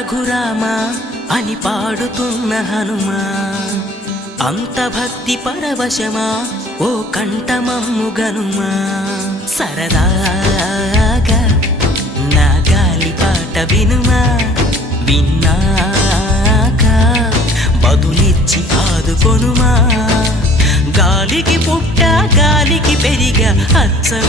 రఘురామా అని పాడుతున్న హనుమా, అంత భక్తి పరవశమా ఓ కంఠమమ్ము గనుమా. సరదాగా నా గాలి పాట వినుమా, విన్నాక బదులిచ్చి ఆదుకొనుమా. గాలికి పుట్ట గాలికి పెరిగా అచ్చం